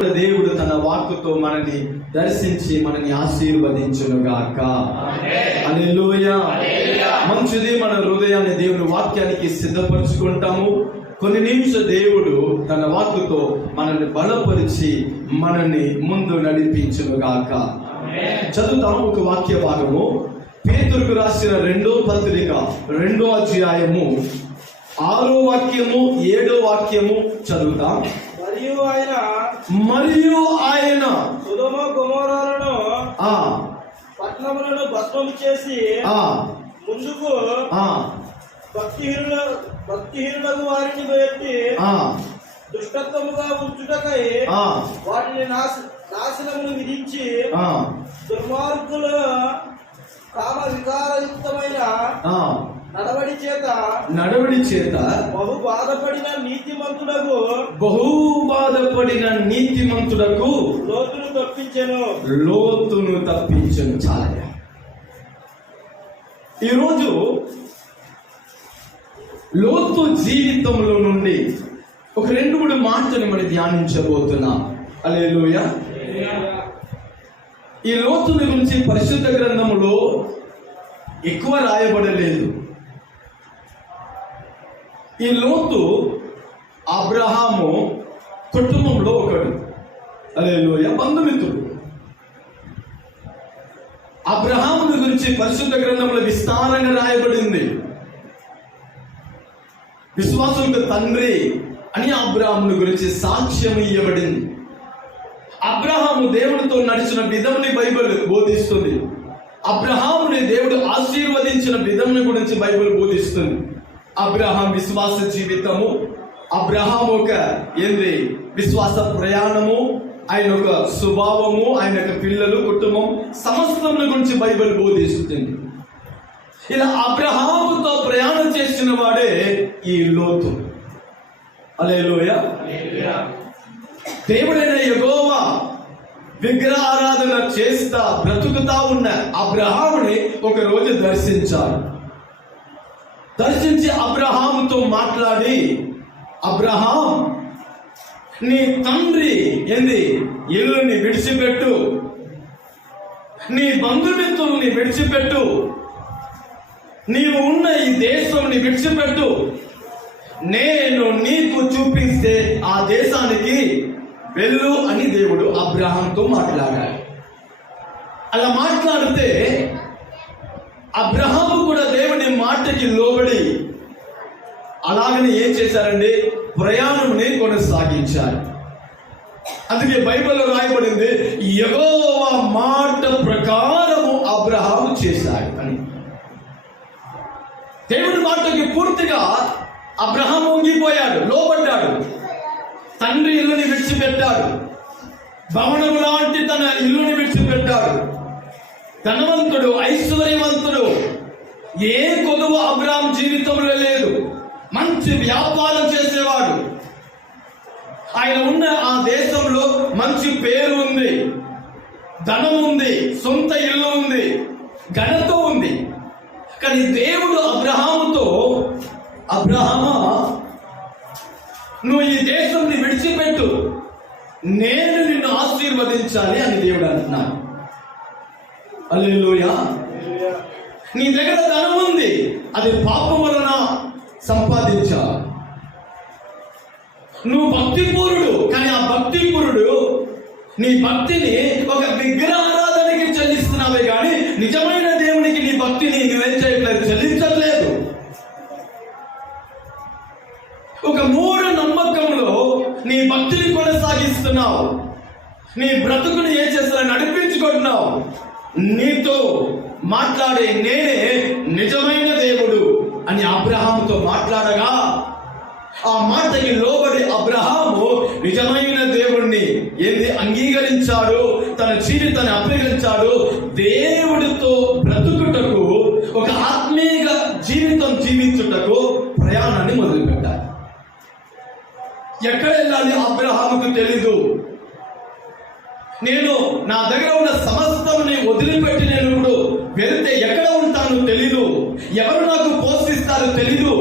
దేవుడు తన వాక్కుతో మనని దర్శించి మనని ఆశీర్వదించునుగాక. హల్లెలూయా. మంచిది, మన హృదయాన్ని దేవుని వాక్యానికి సిద్ధపరచుకుంటాము. కొన్ని నిమిషాలు దేవుడు తన వాక్కుతో మనల్ని బలపరిచి మనల్ని ముందు నడిపించునుగాక. చదువుతాం ఒక వాక్య భాగము. పేతురుకు రాసిన 2వ పత్రిక 2వ అధ్యాయము 6వ వాక్యము 7వ వాక్యము చదువుతాం. మరియు ఆయన సొదొమ గొమొర్రాలను పట్టణములను భస్మము చేసి ముందుకు భక్తిహీనులకు వారిని ఎత్తి దుష్టత్వముగా ఉంచుటకై వాటిని నాశనమును విధించి దుర్మార్గుల కామ వికారయుక్తమైన నడవడి చేత బహు బాధపడిన నీతిమంతుడకు లోతును తప్పించెను. చాలా ఈరోజు లోతు జీవితంలో నుండి ఒక 2-3 మాటలు మనం ధ్యానించబోతున్నాం. హల్లెలూయా. ఈ లోతుని గురించి పరిశుద్ధ గ్రంథములో ఎక్కువ రాయబడలేదు. ఈ లోతు అబ్రహాము కుటుంబంలో ఒకడు. హల్లెలూయా. బంధుమిత్రుడు. అబ్రహాముని గురించి పరిశుద్ధ గ్రంథంలో విస్తారంగా రాయబడింది. విశ్వాసులకు తండ్రి అని అబ్రహాముని గురించి సాక్ష్యం ఇవ్వబడింది. అబ్రహాము దేవుడితో నడిచిన విధంని బైబిల్ బోధిస్తుంది. అబ్రహాముని దేవుడు ఆశీర్వదించిన విధంని గురించి బైబిల్ బోధిస్తుంది. అబ్రహాం విశ్వాస జీవితము, అబ్రహాం ఒక విశ్వాస ప్రయాణము, ఆయన ఒక స్వభావము, ఆయన యొక్క పిల్లలు, కుటుంబం, సమస్తం గురించి బైబిల్ బోధిస్తుంది. ఇలా అబ్రహాముతో ప్రయాణం చేసిన వాడే ఈ లోతు. హల్లెలూయా. దేవుడైన యెహోవా విగ్రహ ఆరాధన చేస్తా బ్రతుకుతా ఉన్న అబ్రహాముని ఒక రోజు దర్శించి అబ్రహాముతో మాట్లాడి, అబ్రహాం, నీ తండ్రి ఇల్లుని విడిచిపెట్టు, నీ బంధుమిత్రుల్ని విడిచిపెట్టు, నీవు ఉన్న ఈ దేశంని విడిచిపెట్టు, నేను నీకు చూపిస్తే ఆ దేశానికి వెళ్ళు అని దేవుడు అబ్రహాంతో మాట్లాడాడు. అలా మాట్లాడితే అబ్రహాము కూడా దేవుని మాటకి లోబడి అలాగనే ఏం చేశారండి, ప్రయాణంని కొనసాగించారు. అందుకే బైబిల్లో రాయబడింది, యెహోవా మాట ప్రకారము అబ్రహాము చేశాడు అని. దేవుని మాటకి పూర్తిగా అబ్రహాము వంగిపోయాడు, లోబడ్డాడు. తండ్రి ఇల్లుని విడిచిపెట్టాడు, భవనం లాంటి తన ఇల్లుని విడిచిపెట్టాడు. ధనవంతుడు, ఐశ్వర్యవంతుడు, ఏ కొదువు అబ్రహాం జీవితంలో లేదు. మంచి వ్యాపారం చేసేవాడు. ఆయన ఉన్న ఆ దేశంలో మంచి పేరు ఉంది, ధనం ఉంది, సొంత ఇల్లు ఉంది, ఘనత ఉంది. కానీ దేవుడు అబ్రహాముతో, అబ్రహామా, నువ్వు ఈ దేశంని విడిచిపెట్టు, నేను నిన్ను ఆశీర్వదించాలి అని దేవుడు అంటున్నాడు. హల్లెలూయా. నీ దగ్గర ధనం ఉంది, అది పాపం వలన సంపాదించా. నువ్వు భక్తిపూరుడు, కానీ ఆ భక్తిపూరుడు నీ భక్తిని ఒక విగ్రహారాధనకి చెల్లిస్తున్నావే కానీ నిజమైన దేవునికి నీ భక్తిని నువ్వేం చేయట్లేదు, చెల్లించట్లేదు. ఒక మూఢ నమ్మకంలో నీ భక్తిని కొనసాగిస్తున్నావు. నీ బ్రతుకుని ఏం చేస్తున్నా, నడిపించుకుంటున్నావు. నీతో మాట్లాడే నేనే నిజమైన దేవుడు అని అబ్రహాముతో మాట్లాడగా, ఆ మాటకి లోబడి అబ్రహాము నిజమైన దేవుణ్ణి అంగీకరించాడు, తన జీవితాన్ని అప్పగించాడు. దేవుడితో బ్రతుకుటకు, ఒక ఆత్మీయ జీవితం జీవించుటకు ప్రయాణాన్ని మొదలుపెట్టాడు. ఎక్కడ వెళ్ళాలి అబ్రహాముకు తెలీదు. నేను నా దగ్గర ఉన్న సమస్తముని వదిలిపెట్టి నేను ఇప్పుడు వెళ్తే ఎక్కడ ఉంటానో తెలీదు, ఎవరు నాకు పోషిస్తారో తెలీదు,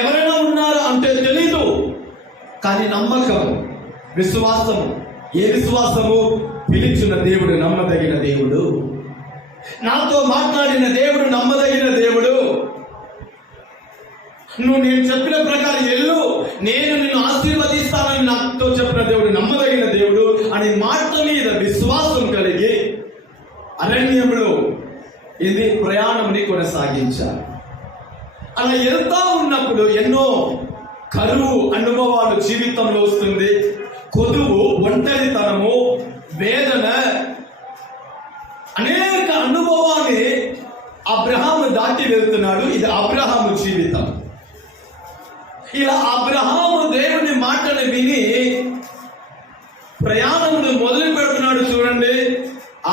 ఎవరైనా ఉన్నారా అంటే తెలీదు. కానీ నమ్మకం, విశ్వాసం ఏ విశ్వాసము? పిలిచిన దేవుడు నమ్మదగిన దేవుడు, నాతో మాట్లాడిన దేవుడు నమ్మదగిన దేవుడు, నువ్వు నేను చెప్పిన ప్రకారం ఎల్లు, నేను నిన్ను ఆశీర్వదిస్తానని నాతో చెప్పిన దేవుడు నమ్మదగిన దేవుడు అని మాట మీద విశ్వాసం కలిగి అరణ్యంలో ఇది ప్రయాణంని కొనసాగించారు. అలా వెళ్తా ఉన్నప్పుడు ఎన్నో కరువు అనుభవాలు జీవితంలో వస్తుంది. కొదువు, ఒంటరితనము, వేదన, అనేక అనుభవాన్ని అబ్రహాము దాటి వెళ్తున్నాడు. ఇది అబ్రహాము జీవితం. ఇలా అబ్రహాము దేవుని మాటను విని ప్రయాణమును మొదలు పెడుతున్నాడు. చూడండి,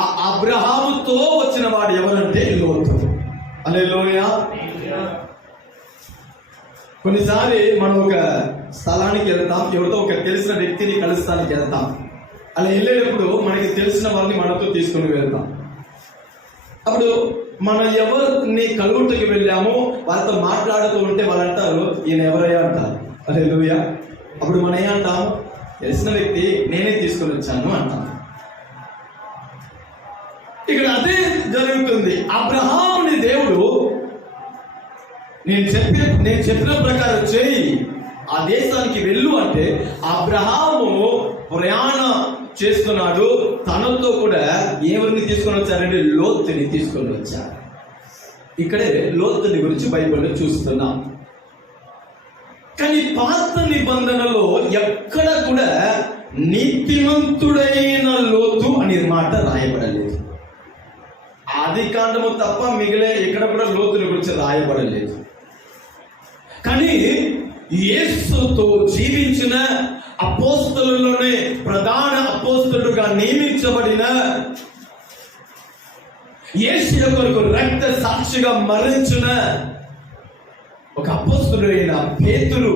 ఆ అబ్రహాముతో వచ్చిన వాడు ఎవరంటే లోతు. హల్లెలూయా. కొన్నిసారి మనం ఒక స్థలానికి వెళ్తాం, ఎవరితో ఒక తెలిసిన వ్యక్తిని కలుస్తానికి వెళ్తాం. అలా వెళ్ళేటప్పుడు మనకి తెలిసిన వాళ్ళని మనతో తీసుకుని వెళ్తాం. అప్పుడు మనం ఎవరిని కలుగుటకి వెళ్ళామో వాళ్ళతో మాట్లాడుతూ ఉంటే వాళ్ళు అంటారు, ఈయన ఎవరయ్యా అంటారు. హల్లెలూయా. అప్పుడు మనం ఏమంటాం? తెలిసిన వ్యక్తి, నేనే తీసుకుని వచ్చాను అంటాం. ఇక్కడ అదే జరుగుతుంది. అబ్రహాముని దేవుడు నేను చెప్పిన ప్రకారం చేయి, ఆ దేశానికి వెళ్ళు అంటే అబ్రహాము ప్రయాణం చేస్తున్నాడు. తనతో కూడా ఎవరిని తీసుకొని వచ్చారంటే లోతుని తీసుకొని వచ్చారు. ఇక్కడే లోతుని గురించి బైబిల్లో చూస్తున్నాం. కానీ పాత నిబంధనలో ఎక్కడ కూడా నీతిమంతుడైన లోతు అనే మాట రాయబడలేదు. ఆది కాండము తప్ప మిగిలే ఎక్కడ కూడా లోతుని గురించి రాయబడలేదు. కానీ యేసుతో జీవించిన అపోస్తలులోనే ప్రధాన అపోస్తలుడుగా నియమించబడిన, యేసు కొరకు రక్త సాక్షిగా మరణించిన ఒక అపోస్తలుడైన పేతురు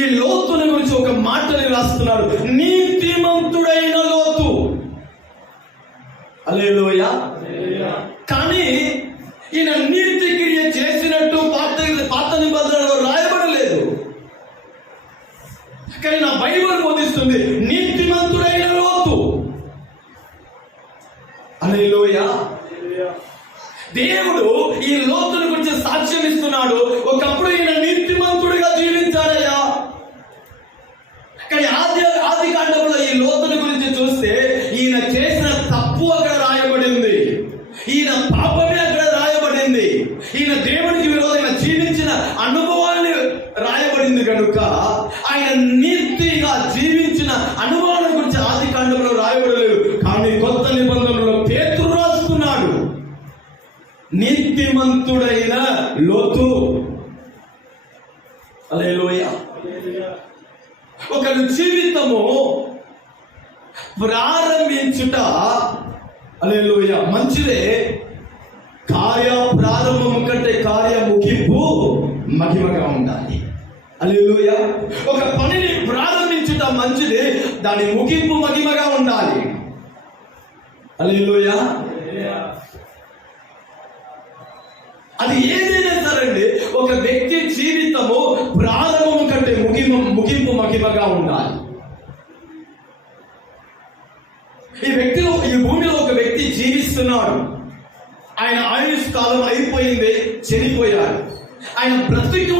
ఈ లోతుని గురించి ఒక మాటని రాస్తున్నాడు. నీతిమంతుడైన లోతు. హల్లెలూయా. కానీ ఈయన నీతి క్రియ చేసినట్టు పాత నిబంధనలో రాయబడలేదు. కానీ నా బైబిల్ బోధిస్తుంది నీతిమంతుడైన లోతు. హల్లెలూయా. దేవుడు ఈ లోతుని గురించి సాక్ష్యం ఇస్తున్నాడు. ఒకప్పుడు ఈయన నీతిమంతుడిగా జీవించాడయ్యా. కానీ ఆది కాండంలో ఈ లోతుని గురించి చూస్తే ఈయన చేసిన తప్పు అక్కడ రాయబడింది, ఈయన పాపమే అక్కడ రాయబడింది, ఈయన దేవునికి విరోధంగా జీవించిన అనుభవాన్ని రాయబడింది. కనుక ఆయన నీతిగా జీవించిన అనుభవాల గురించి ఆది కాండంలో రాయబడలేదు. కానీ కొత్త నిబంధనలో పేతురు రాస్తున్నాడు నీతిమంతుడైన లోతు. హల్లెలూయా. ఒకరి జీవితము ప్రారంభించుట హల్లెలూయా మంచిదే. కార్య ప్రారంభము కంటే కార్య ముగింపు మహిమగా ఉండాలి. హల్లెలూయా. ఒక పనిని ప్రారంభించుట మంచిదే, దాని ముగింపు మహిమగా ఉండాలి. హల్లెలూయా. అది ఏదైనా సరే, ఒక వ్యక్తి జీవితము ప్రారంభం కంటే ముగింపు మహిమగా ఉండాలి. ఈ భూమిలో ఒక వ్యక్తి జీవిస్తున్నాడు. ఆయన ఆయుష్ కాలం అయిపోయింది, చనిపోయాడు. ఆయన బ్రతికి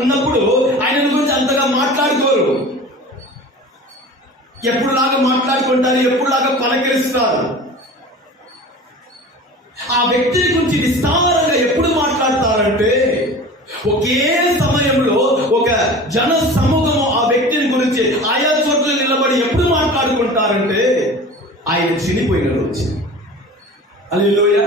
ఉన్నప్పుడు ఆయన గురించి అంతగా మాట్లాడుకోరు. ఎప్పుడులాగా మాట్లాడుకుంటారు, ఎప్పుడులాగా పలకరిస్తారు. ఆ వ్యక్తి గురించి విస్తారంగా ఎప్పుడు మాట్లాడతారంటే, ఒకే సమయంలో ఒక జన సమూహము ఆ వ్యక్తిని గురించి ఆయా చోట్ల నిలబడి ఎప్పుడు మాట్లాడుకుంటారంటే ఆయన చనిపోయిన రోజు. హల్లెలూయా.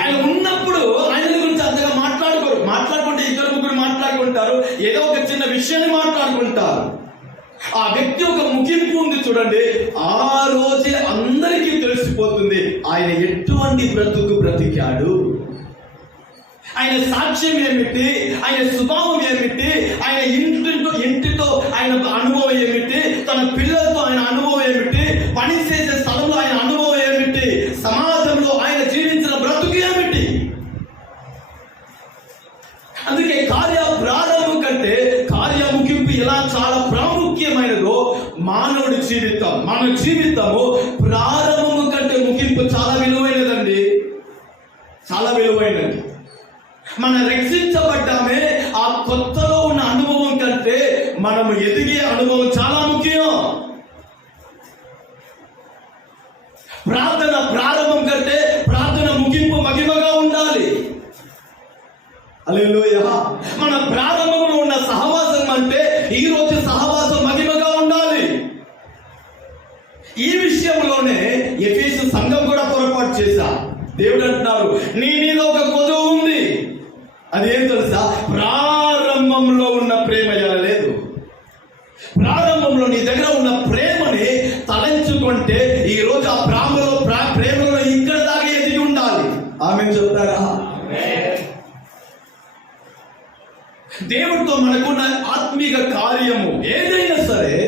ఆయన ఉన్నప్పుడు ఆయన గురించి అంతగా మాట్లాడుకోరు. మాట్లాడుకుంటే ఇద్దరు ముగ్గురు మాట్లాడుకుంటారు, ఏదో ఒక చిన్న విషయాన్ని మాట్లాడుకుంటారు. ఆ వ్యక్తి ఒక ముగింపు ఉంది చూడండి, ఆ రోజే అందరికీ తెలిసిపోతుంది ఆయన ఎటువంటి బ్రతికాడు, ఆయన సాక్ష్యం ఏమిటి, ఆయన స్వభావం ఏమిటి, ఆయన ఇంటితో ఆయన అనుభవం ఏమిటి, తన పిల్లలతో ఆయన అనుభవం ఏమిటి, పని చేసే స్థలంలో ఆయన అనుభవం ఏమిటి, సమాజంలో ఆయన జీవించిన బ్రతుకు ఏమిటి. అందుకే కార్య ప్రారంభం కంటే కార్య ముగింపు ఎలా చాలా ప్రాముఖ్యమైనదో మానవుడి జీవితం మన జీవితము ప్రారంభము కంటే ముగింపు చాలా విలువైనదండి, చాలా విలువైనది. మనం రక్షించబడ్డామే, ఆ కొత్తలో ఉన్న అనుభవం కంటే మనము ఎదిగే అనుభవం చాలా ముఖ్యం. ప్రార్థన ప్రారంభం కంటే ప్రార్థన ముగింపు మహిమగా ఉండాలి. హల్లెలూయా. మన ప్రారంభంలో ఉన్న సహవాసం అంటే ఈ రోజు సహవాసం మహిమగా ఉండాలి. ఈ విషయంలోనే ఎఫెసు సంఘం కూడా పొరపాటు చేశారు. దేవుడు అంటున్నారు, నీ మీద ఒక కొదువు ఉంది, అదేం తెలుసా? ప్రారంభంలో ఉన్న ప్రేమ లేదు. ప్రారంభంలో నీ దగ్గర ఉన్న ప్రేమని తలంచుకుంటే ఈ రోజు ఆ ప్రేమలో ఇక్కడ దాకా ఎదిగి ఉండాలి. ఆమె చెప్తారా? దేవుడితో మనకున్న ఆత్మీయ కార్యము ఏదైనా సరే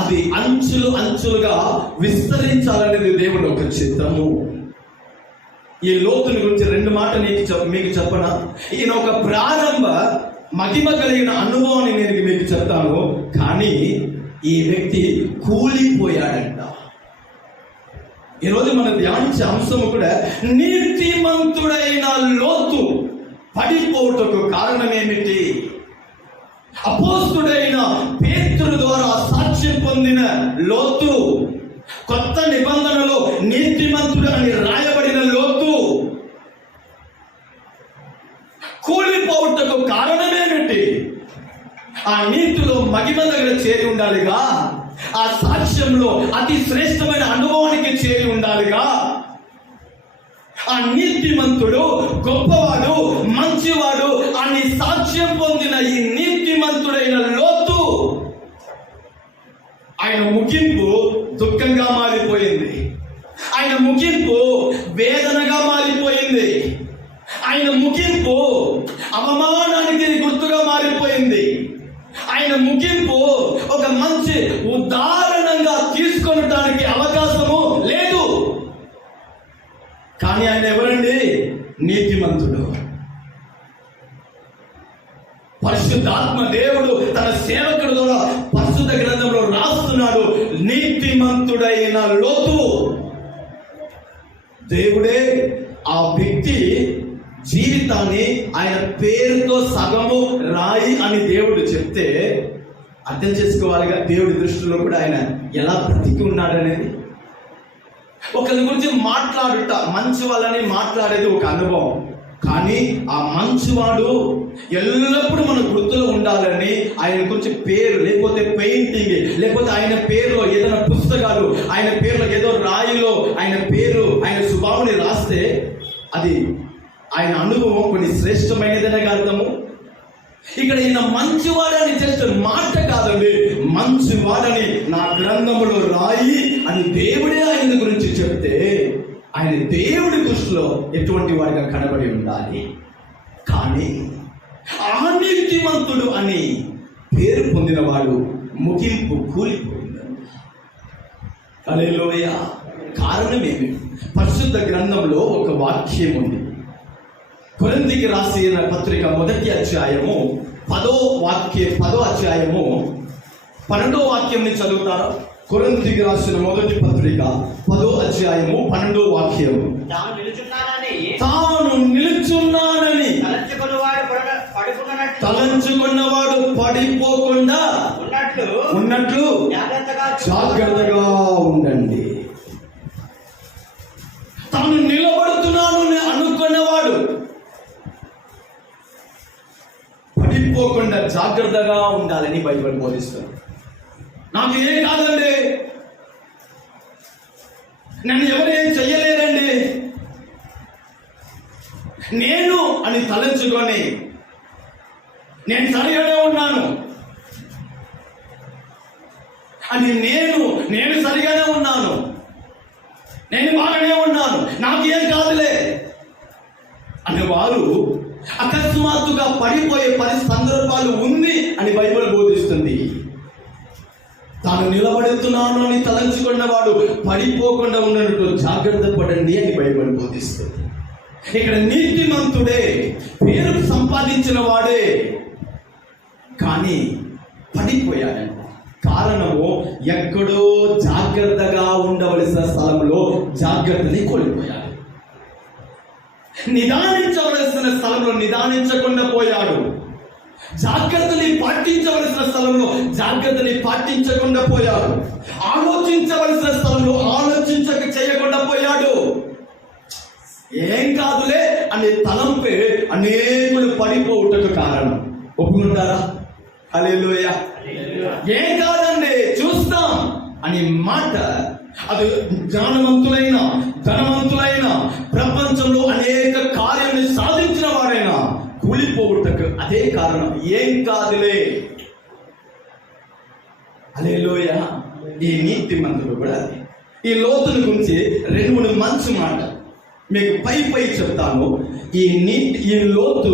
అది అంచులు అంచులుగా విస్తరించాలనేది దేవుడు ఒక చిత్తము. ఈ లోతుని గురించి 2 మాటలు మీకు చెప్పనా? ఈయన ఒక ప్రారంభ మహిమ కలిగిన అనుభవాన్ని నేను మీకు చెప్తాను. కానీ ఈ వ్యక్తి కూలిపోయాడంట. ఈరోజు మనం ధ్యానించే అంశము కూడా నీతిమంతుడైన లోతు పడిపోవటకు కారణం ఏమిటి? అపోస్తుడైన పేతురు ద్వారా సాక్ష్యం పొందిన లోతు, కొత్త నిబంధనలో నీతిమంతుడు అని రాయబడిన లోతు కూలిపోవటకు కారణమేమిటి? ఆ నీతిలో మహిమ దగ్గర చేరి ఉండాలిగా, ఆ సాక్ష్యంలో అతి శ్రేష్టమైన అనుభవానికి చేరి ఉండాలిగా. ఆ నీతిమంతుడు గొప్పవాడు, మంచివాడు అని సాక్ష్యం పొందిన ఈ నీతిమంతుడైన లోతు, ఆయన ముగింపు దుఃఖంగా మారిపోయింది. ఆయన ముగింపు వేదనగా మారిపోయింది. ఆయన ముగింపు అవమానానికి గుర్తుగా మారిపోయింది. ఆయన ముగింపు ఒక మంచి ఉదాహరణంగా తీసుకొనటానికి అవకాశము లేదు. కానీ ఆయన ఎవరండి? నీతిమంతుడు. పరిశుద్ధాత్మ దేవుడు తన సేవకుడు ద్వారా పరిశుద్ధ గ్రంథంలో రాస్తున్నాడు, నీతిమంతుడైన లోతు. దేవుడే ఆ వ్యక్తి జీవితాన్ని ఆయన పేరుతో సగము రాయి అని దేవుడు చెప్తే అర్థం చేసుకోవాలిగా, దేవుడి దృష్టిలో కూడా ఆయన ఎలా బ్రతికి ఉన్నాడనేది. ఒకరి గురించి మాట్లాడుట, మంచి వాళ్ళని మాట్లాడేది ఒక అనుభవం. కానీ ఆ మంచివాడు ఎల్లప్పుడూ మన గుర్తులో ఉండాలని ఆయన గురించి పేరు, లేకపోతే పెయింటింగ్, లేకపోతే ఆయన పేరులో ఏదైనా పుస్తకాలు, ఆయన పేరులో ఏదో రాయిలో ఆయన పేరు, ఆయన స్వభావాన్ని రాస్తే అది ఆయన అనుభవం కొన్ని శ్రేష్టమైనదనే అర్థము. ఇక్కడ ఈయన మంచివాడని చేస్తే మాట కాదండి, మంచివాడని నా గ్రంథములో రాయి అని దేవుడే ఆయన గురించి చెప్తే ఆయన దేవుడి దృష్టిలో ఎటువంటి వాడిగా కనబడి ఉండాలి. కానీ అనిత్యమంతుడు అని పేరు పొందినవాడు ముగింపు కూలిపోయిందండి. హల్లెలూయా. కారణం ఏమి? పరిశుద్ధ గ్రంథంలో ఒక వాక్యం ఉంది. కొరింథీకి రాసిన పత్రిక 1వ అధ్యాయము 10వ అధ్యాయము 12వ వాక్యంని చదువుతారా? కొరింథీకి రాసిన 1వ పత్రిక 10వ అధ్యాయము 12వ వాక్యం. తాను నిలుచున్నానని తలంచుకున్నవాడు పడిపోకుండా ఉన్నట్లు జాగ్రత్తగా ఉండండి. తాను నిలబడుతున్నాను అనుకున్నవాడు పడిపోకుండా జాగ్రత్తగా ఉండాలని బైబిల్ బోధిస్తుంది. నాకు ఏం కాదండి, నన్ను ఎవరేం చెయ్యలేదండి, నేను అని తలంచుకొని నేను సరిగానే ఉన్నాను అని నేను సరిగానే ఉన్నాను, నేను బాగానే ఉన్నాను, నాకు ఏం కాదులే అని వారు అకస్మాత్తుగా పడిపోయే సందర్భాలు ఉంది అని బైబిల్ బోధిస్తుంది. తాను నిలబడుతున్నాను అని తలంచుకున్నవాడు పడిపోకుండా ఉన్నట్టు జాగ్రత్త పడండి అని బైబిల్ బోధిస్తుంది. ఇక్కడ నీతిమంతుడే, పేరు సంపాదించిన వాడే, కానీ పడిపోయాడంట. కారణము ఎక్కడో జాగ్రత్తగా ఉండవలసిన స్థలంలో జాగ్రత్తని కోల్పోయాడు. నిదానించవలసిన స్థలంలో నిదానించకుండా పోయాడు. జాగ్రత్తని పాటించవలసిన స్థలంలో జాగ్రత్తని పాటించకుండా పోయాడు. ఆలోచించవలసిన స్థలంలో ఆలోచించక చేయకుండా పోయాడు. ఏం కాదులే అనే తలంపే అనేకులు పడిపోవుటకు కారణం. ఒప్పుకుంటారా? హల్లెలూయా. ఏం కాదండి చూస్తాం అనే మాట అది జ్ఞానవంతులైన ధనవంతులైన ప్రపంచంలో అనేక కార్యాలను సాధించిన వారైనా కూలిపోవుటకు అదే కారణం. ఏం కాదులే. హల్లెలూయా. ఈ నీతిమంతుడు కూడా అదే. ఈ లోతుని గురించి 2-3 మంచి మాట మీకు పై చెప్తాను. ఈ లోతు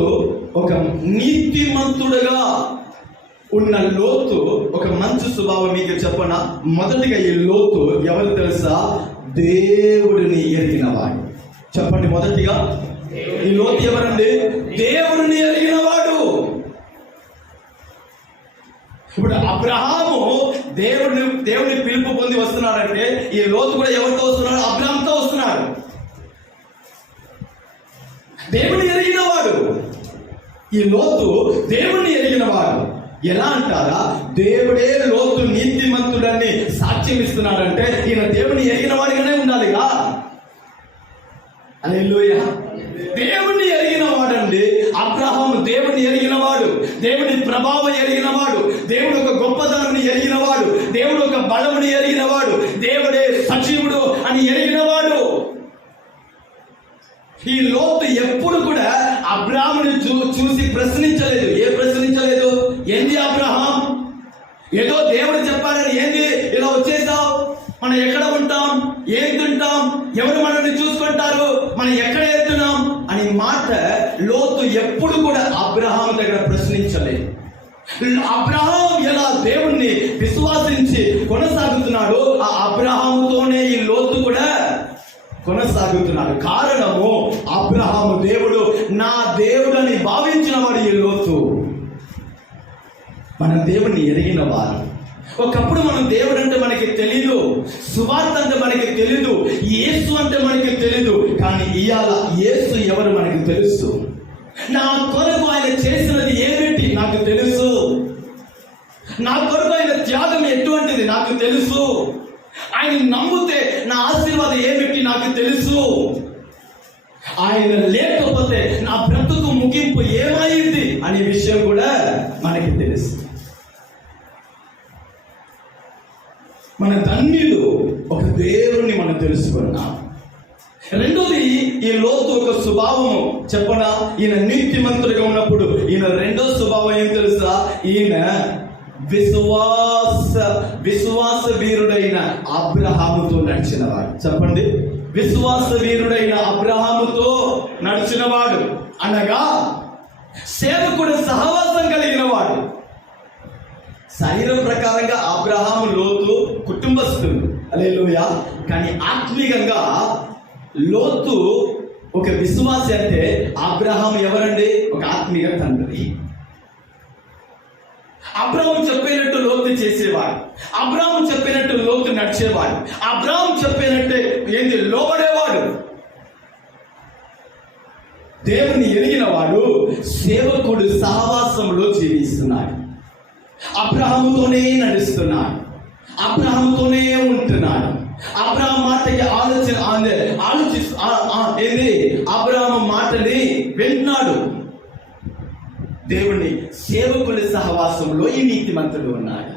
ఒక నీతిమంతుడుగా ఉన్న లోతు ఒక మంచి స్వభావం మీకు చెప్పనా? మొదటిగా ఈ లోతు ఎవరు తెలుసా? దేవుడిని ఎరిగినవాడు. చెప్పండి. మొదటిగా ఈ లోతు ఎవరండి? దేవుడిని ఎరిగినవాడు. ఇప్పుడు అబ్రహాము దేవుని పిలుపు పొంది వస్తున్నాడంటే ఈ లోతు కూడా ఎవరితో వస్తున్నాడు? అబ్రహాంతో వస్తున్నాడు. దేవుని ఎరిగినవాడు. ఈ లోతు దేవుణ్ణి ఎరిగినవాడు. ఎలా అంటారా? దేవుడే లోతు నీతిమంతుడని సాక్ష్యం ఇస్తున్నాడంటే ఈయన దేవుని ఎరిగిన వాడిగానే ఉండాలిగా. హల్లెలూయా. దేవుణ్ణి ఎరిగిన వాడండి అబ్రహాము. దేవుని ఎరిగినవాడు, దేవుని ప్రభావం ఎరిగినవాడు, దేవుడు ఒక గొప్పతనాన్ని ఎరిగినవాడు, దేవుడు ఒక బలముని ఎరిగినవాడు, దేవుడే సజీవుడు అని ఎరిగినవాడు. ఈ లోతు ఎప్పుడు కూడా అబ్రహాముని చూసి ప్రశ్నించలేదు. ప్రశ్నించలేదు. ఏంది అబ్రహాం, ఏదో దేవుడు చెప్పాడని ఏంది ఇలా వచ్చేసావు? మనం ఎక్కడ ఉంటాం, ఏం తింటాం, ఎవరు మనల్ని చూసుకుంటారు, మనం ఎక్కడ వెళ్తున్నాం అని మాట లోతు ఎప్పుడు కూడా అబ్రహాం దగ్గర ప్రశ్నించలేదు. అబ్రహాం ఎలా దేవుణ్ణి విశ్వాసించి కొనసాగుతున్నాడు, ఆ అబ్రహాముతోనే ఈ లోతు కూడా కొనసాగుతున్నాడు. కారణము అబ్రహాము దేవుడు నా దేవుడు అని భావించిన వాడు ఈ లోతు. మనం దేవుణ్ణి ఎరిగిన వారు. ఒకప్పుడు మనం దేవుడు అంటే మనకి తెలీదు, సువార్త అంటే మనకి తెలీదు, యేసు అంటే మనకి తెలీదు. కానీ ఇవాళ యేసు ఎవరు మనకి తెలుసు. నా కొరకు ఆయన చేసినది ఏమిటి నాకు తెలుసు. నా కొరకు ఆయన త్యాగం ఎటువంటిది నాకు తెలుసు. ఆయన నమ్మితే నా ఆశీర్వాదం ఏమిటి నాకు తెలుసు. ఆయన లేకపోతే నా బ్రతుకు ముగింపు ఏమైంది అనే విషయం కూడా మనకి తెలుసు. మన ధన్యులు ఒక దేవుణ్ణి మనం తెలుసుకున్నాం. రెండోది ఈ లోతు ఒక స్వభావము చెప్పనా? ఈయన నీతిమంతుడిగా ఉన్నప్పుడు ఈయన రెండో స్వభావం ఏం తెలుసా? ఈయన విశ్వాస వీరుడైన అబ్రహాముతో నడిచినవాడు. చెప్పండి. విశ్వాస వీరుడైన అబ్రహాముతో నడిచినవాడు అనగా సేవకుడు సహవాసం కలిగిన వాడు. శరీరం ప్రకారంగా అబ్రహాము లోతు కుటుంబస్తుడు. హల్లెలూయా. కానీ ఆత్మీయంగా లోతు ఒక విశ్వాసి. అంటే అబ్రహాము ఎవరండి? ఒక ఆత్మీయ తండ్రి. అబ్రహాము చెప్పినట్టు లోతు చేసేవాడు. అబ్రహాము చెప్పినట్టు లోతు నడిచేవాడు. అబ్రహాము చెప్పినట్టే ఏంది లోబడేవాడు. దేవుని ఎరిగిన వాడు సేవకుడు సహవాసంలో జీవిస్తున్నాడు. అబ్రహాముతోనే నడుస్తున్నాడు. అబ్రహాముతోనే ఉంటున్నాడు. అబ్రహాం మాటకి అబ్రహాము మాటని వింటున్నాడు. దేవుని సేవకుల సహవాసంలో ఈ నీతిమంతుడు ఉన్నాడు.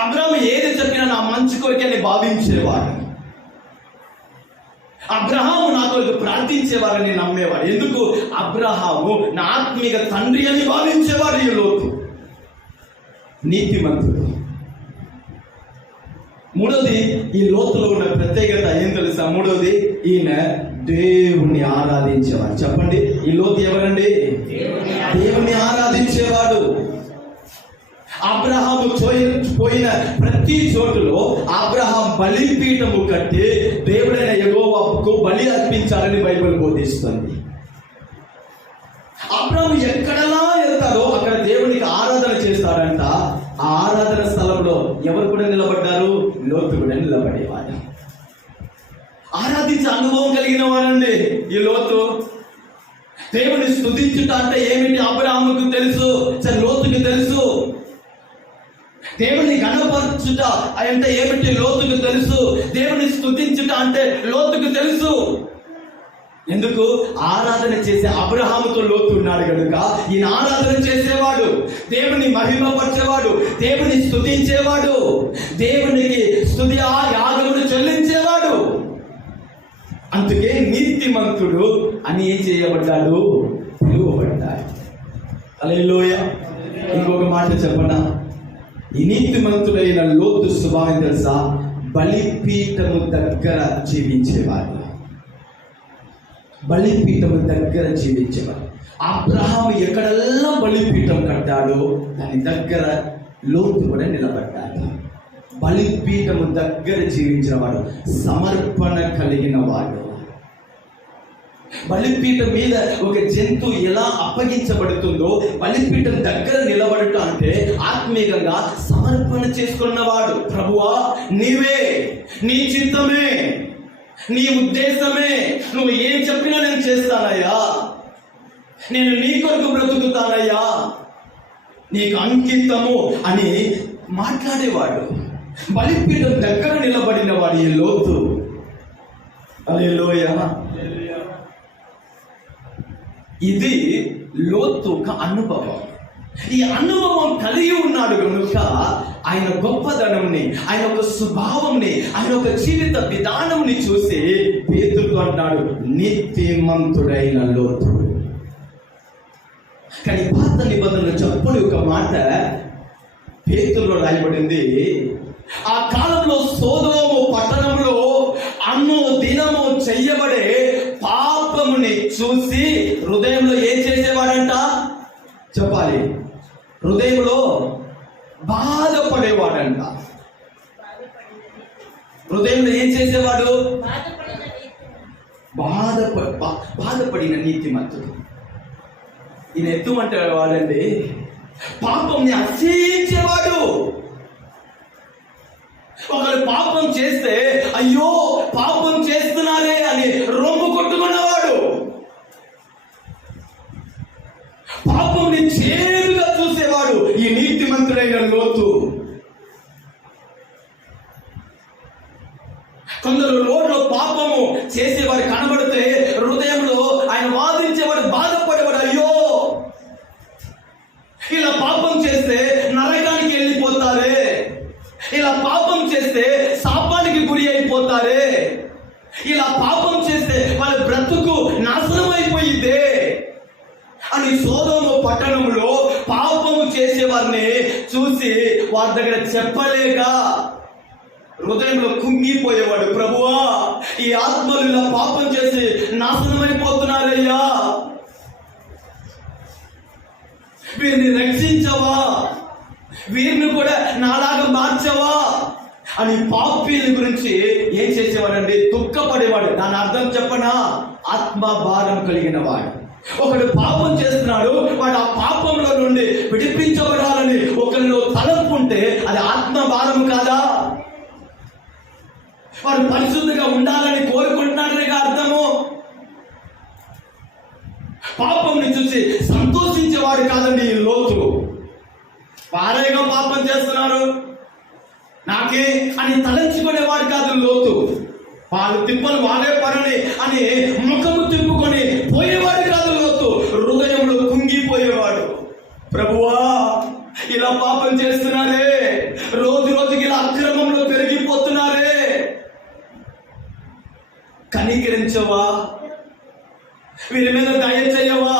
అబ్రహాము ఏది చెప్పినా నా మంచి కొరికని భావించేవాడు. అబ్రహాము నా కొరకు ప్రార్థించేవాడని నమ్మేవాడు. ఎందుకు? అబ్రహాము నా ఆత్మీయ తండ్రి అని భావించేవాడు ఈ లోతు. నీతిమంతుడు. మూడోది ఈ లోతులో ఉన్న ప్రత్యేకత ఏం తెలుసా? మూడోది ఈయన దేవుణ్ణి ఆరాధించేవాడు. చెప్పండి. ఈ లోతు ఎవరండి? దేవుణ్ణి ఆరాధించేవాడు. అబ్రహాము పోయిన ప్రతి చోటులో అబ్రహాం బలిపీఠము కట్టి దేవుడైన యెహోవాకు బలి అర్పించాలని బైబిల్ బోధిస్తుంది. అబ్రహాము ఎక్కడలా వెళ్తారో అక్కడ దేవునికి ఆరాధన చేస్తాడంట. ఆ ఆరాధన స్థలంలో పడేవాడు. ఆరాధించే అనుభవం కలిగిన వాడండి ఈ లోతు. దేవుని స్తుతించుట అంటే ఏమిటి అబ్రాహాముకు తెలుసు, లోతుకి తెలుసు. దేవుని గణపరచుట అంటే ఏమిటి లోతుకు తెలుసు. దేవుని స్తుతించుట అంటే లోతుకు తెలుసు. ఎందుకు? ఆరాధన చేసే అబ్రహాముతో లోతు ఉన్నాడు కనుక ఈయన ఆరాధన చేసేవాడు, దేవుని మహిమపరిచేవాడు, దేవుని స్తుతించేవాడు, దేవునికి స్తుతి యాగమును చెల్లించేవాడు. అందుకే నీతిమంతుడు అని ఏం చేయబడ్డాడు? పిలువబడ్డాడు. హల్లెలూయా. ఇంకొక మాట చెప్పనా? ఈ నీతిమంతుడైన లోతు స్వభావం తెలుసా? బలిపీఠము దగ్గర జీవించేవాడు. బలిపీఠము దగ్గర జీవించేవాడు. అబ్రహాము ఎక్కడెల్లా బలిపీఠం కట్టాడో దాని దగ్గర లోతు కూడా నిలబడ్డాడు. బలిపీఠము దగ్గర జీవించిన వాడు, సమర్పణ కలిగిన వాడు. బలిపీఠం మీద ఒక జంతువు ఎలా అప్పగించబడుతుందో బలిపీఠం దగ్గర నిలబడటం అంటే ఆత్మీయంగా సమర్పణ చేసుకున్నవాడు. ప్రభువా, నీవే, నీ చిత్తమే, నీ ఉద్దేశమే, నువ్వు ఏం చెప్పినా నేను చేస్తానయ్యా, నేను నీ కొరకు బ్రతుకుతానయ్యా, నీకు అంకితము అని మాట్లాడేవాడు. బలిపీఠం దగ్గర నిలబడిన వాడు ఈ లోతు. హల్లెలూయా. ఇది లోతు ఒక అనుభవం. ఈ అనుభవం కలిగి ఉన్నాడు కనుక ఆయన గొప్పదనంని, ఆయన ఒక స్వభావంని, ఆయన ఒక జీవిత విధానంని చూసి పేతురు అంటాడు నీతిమంతుడైన లోతు. కానీ పాత నిబంధనలు చెప్పని ఒక మాట పేతురులో రాయబడింది. ఆ కాలంలో సొదొమ పట్టణంలో అన్నో దినము చెయ్యబడే పాపముని చూసి హృదయంలో ఏం చేసేవాడంట? చెప్పాలి. హృదయంలో బాధపడేవాడంట. హృదయంలో ఏం చేసేవాడు? బాధపడిన నీతిమంతుడు. ఈయన ఎత్తుమంటే వాడండి పాపంని అసహించేవాడు. ఒకరు పాపం చేస్తే అయ్యో పాపం చేస్తున్నారే అని రొమ్ము కొట్టుకున్నవాడు. పాపంని చేదుగా చూసేవాడు ఈ నీతిమంతుడైన లోతు. కొందరు రోడ్లో పాపము చేసేవాడు కనబడితే హృదయంలో ఆయన వాదించేవాడు, బాధపడేవాడు. అయ్యో ఇలా పాపం చేస్తే నరకానికి వెళ్ళిపోతారే, ఇలా పాపం చేస్తే శాపానికి గురి అయిపోతారే, ఇలా పాపం చేస్తే వాళ్ళ బ్రతుకు నాశనం అయిపోయిందే అని సొదొమ పట్టణంలో పాపము చేసేవారిని చూసి వారి దగ్గర చెప్పలేక హృదయంలో కుంగిపోయేవాడు. ప్రభువా, ఈ ఆత్మలు ఇలా పాపం చేసి నాశనం అయిపోతున్నారయ్యా, వీరిని రక్షించవా, వీరిని కూడా నాలాగా మార్చవా అని పాపీల గురించి ఏం చేసేవాడండి? దుఃఖపడేవాడు. దాని అర్థం చెప్పనా? ఆత్మ భారం కలిగిన వాడు. ఒకడు పాపం చేస్తున్నాడు, వాడు ఆ పాపంలో నుండి విడిపించబడాలని ఒకరిలో తలంపుంటే అది ఆత్మ భారం కాదా? వాడు పరిశుద్ధిగా ఉండాలని కోరుకుంటున్నాడని అర్థము. పాపంని చూసి సంతోషించేవాడు కాదండి ఈ లోతు. వారేగా పాపం చేస్తున్నారు నాకే అని తలంచుకునేవాడు కాదు లోతు. వాళ్ళు తిప్పలు వాళ్ళే పరని అని ముఖము తిప్పుకొని పోయేవాడు కాదు లోతు. హృదయంలో కుంగిపోయేవాడు. ప్రభువా, ఇలా పాపం చేస్తున్నారే, రోజు రోజుకి ఇలా అక్రమంలో పెరిగిపోతున్నారే, కనికరించవా, వీరి మీద దయ చేయవా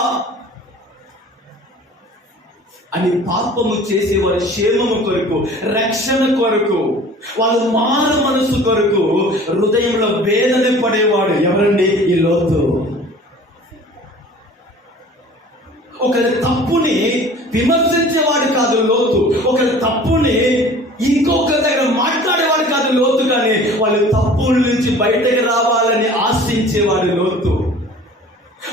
అని పాపము చేసేవారు క్షేమము కొరకు, రక్షణ కొరకు, వాళ్ళు మారు మనసు కొరకు హృదయంలో వేదన పడేవాడు ఎవరండి? ఈ లోతు. ఒకరి తప్పుని విమర్శించేవాడు కాదు లోతు. ఒకరి తప్పుని ఇంకొకరి దగ్గర మాట్లాడేవాడు కాదు లోతు. కానీ వాళ్ళు తప్పుల నుంచి బయటకు రావాలని ఆశించేవాడు లోతు.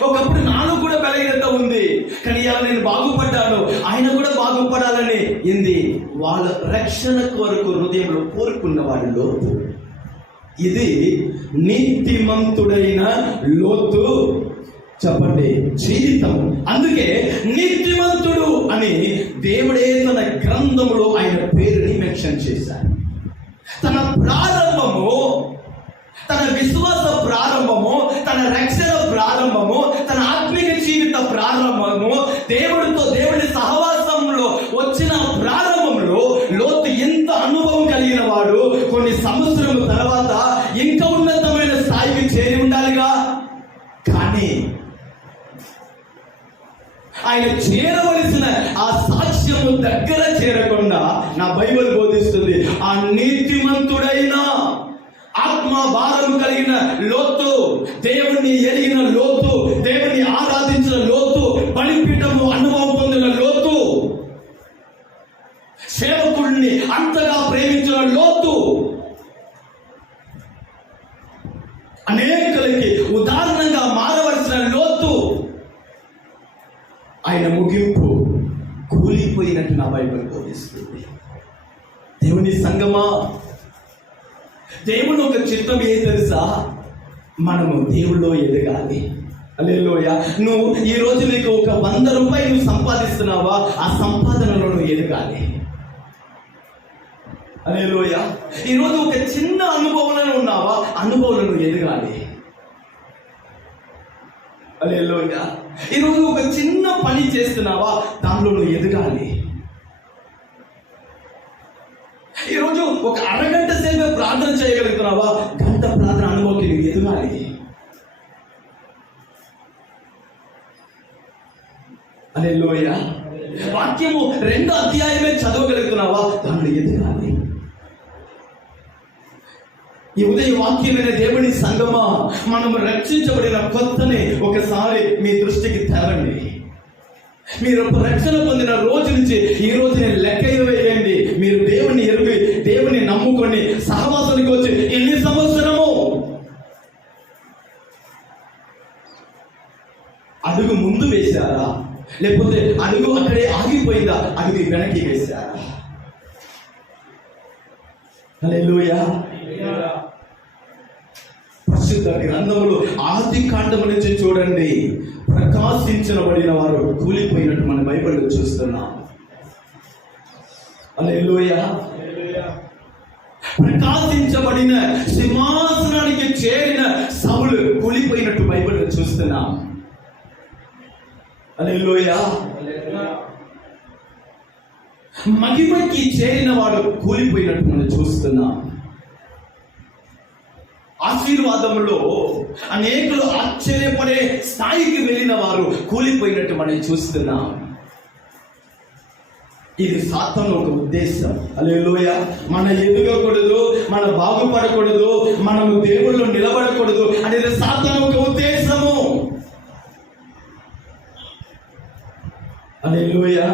ఒకప్పుడు నాలో కూడా బలహీనత ఉంది, కానీ ఇలా నేను బాగుపడ్డాను, ఆయన కూడా బాగుపడాలని ఇంది వాళ్ళ రక్షణ కొరకు హృదయంలో కోరుకున్నవాడు లోతు. ఇది నీతిమంతుడైన లోతు చెప్పండి జీవితం. అందుకే నీతిమంతుడు అని దేవుడే తన గ్రంథములో ఆయన పేరుని మెన్షన్ చేశారు. తన ప్రారంభము, తన విశ్వాస ప్రారంభము, తన రక్షణ ప్రారంభము, తన ఆత్మీయ జీవిత ప్రారంభము, దేవుని సహవాసంలో వచ్చిన ప్రారంభంలో లోతు ఎంత అనుభవం కలిగిన వాడు. కొన్ని సంవత్సరం తర్వాత ఇంకా ఉన్నతమైన స్థాయికి చేరి ఉండాలిగా. కానీ ఆయన చేరవలసిన ఆ సాక్ష్యము దగ్గర చేరకుండా నా బైబిల్ బోధిస్తుంది, ఆ నీతిమంతుడైన ఆత్మ భారం కలిగిన లోతు, దేవుణ్ణి ఎరిగిన లోతు, దేవుని ఆరాధించిన లోతు, బలిపీఠము అనుభవం పొందిన లోతు, సేవకుడిని అంతగా ప్రేమించిన లోతు, అనేకులకి ఉదాహరణంగా మారవలసిన లోతు, ఆయన ముగింపు కూలిపోయినట్టు నా బైబిల్ బోధిస్తుంది. దేవుని సంగమా, దేవుని ఒక చిత్తం ఏం తెలుసా? మనము దేవుళ్ళో ఎదగాలి. హల్లెలూయా. నువ్వు ఈ రోజు నీకు ఒక 100 రూపాయలు నువ్వు సంపాదిస్తున్నావా, ఆ సంపాదనలో నువ్వు ఎదగాలి. హల్లెలూయా. ఈరోజు ఒక చిన్న అనుభవంలో ఉన్నావా, అనుభవంలో నువ్వు ఎదగాలి. హల్లెలూయా. ఈరోజు ఒక చిన్న పని చేస్తున్నావా, దానిలో నువ్వు ఎదగాలి. ఈరోజు ఒక అరగంట సేపు ప్రార్థన చేయగలుగుతున్నావా, గంట ప్రార్థన అనుభవంకి నువ్వు ఎదగాలి. హల్లెలూయా. వాక్యము 2 అధ్యాయమే చదవగలుగుతున్నావా, దానిలో ఎదగాలి. ఈ ఉదయ వాక్యమైన దేవుని సంగమా, మనము రక్షించబడిన కొత్తనే ఒకసారి మీ దృష్టికి తేవండి. మీరు రక్షణ పొందిన రోజు నుంచి ఈ రోజుని లెక్క వేయండి. మీరు దేవుని ఎరుగి, దేవుని నమ్ముకొని సహవాసానికి వచ్చి ఎన్ని సంవత్సరము? అడుగు ముందు వేశారా, లేకపోతే అడుగు అక్కడే ఆగిపోయిందా, అడుగు వెనక్కి వేశారా? హల్లెలూయా. పరిశుద్ధ గ్రంథములు ఆది కాండము నుంచి చూడండి, ప్రకాశించబడిన వారు కూలిపోయినట్టు మన బైబిల్లో చూస్తున్నాం. హల్లెలూయా. ప్రకాశించబడిన సింహాసనానికి చేరిన సౌలు కూలిపోయినట్టు బైబిల్లో చూస్తున్నాం. హల్లెలూయా. మహిమకి చేరిన వాడు కూలిపోయినట్టు మనం చూస్తున్నాం. ఆశీర్వాదములో అనేకులు ఆశ్చర్యపడే స్థాయికి వెళ్ళిన వారు కూలిపోయినట్టు మనం చూస్తున్నాం. ఇది సాతాను ఒక ఉద్దేశం. హల్లెలూయా. మన ఎదగకూడదు, మన బాగుపడకూడదు, మనము దేవుళ్ళు నిలబడకూడదు అనేది సాతాను ఒక ఉద్దేశము. హల్లెలూయా.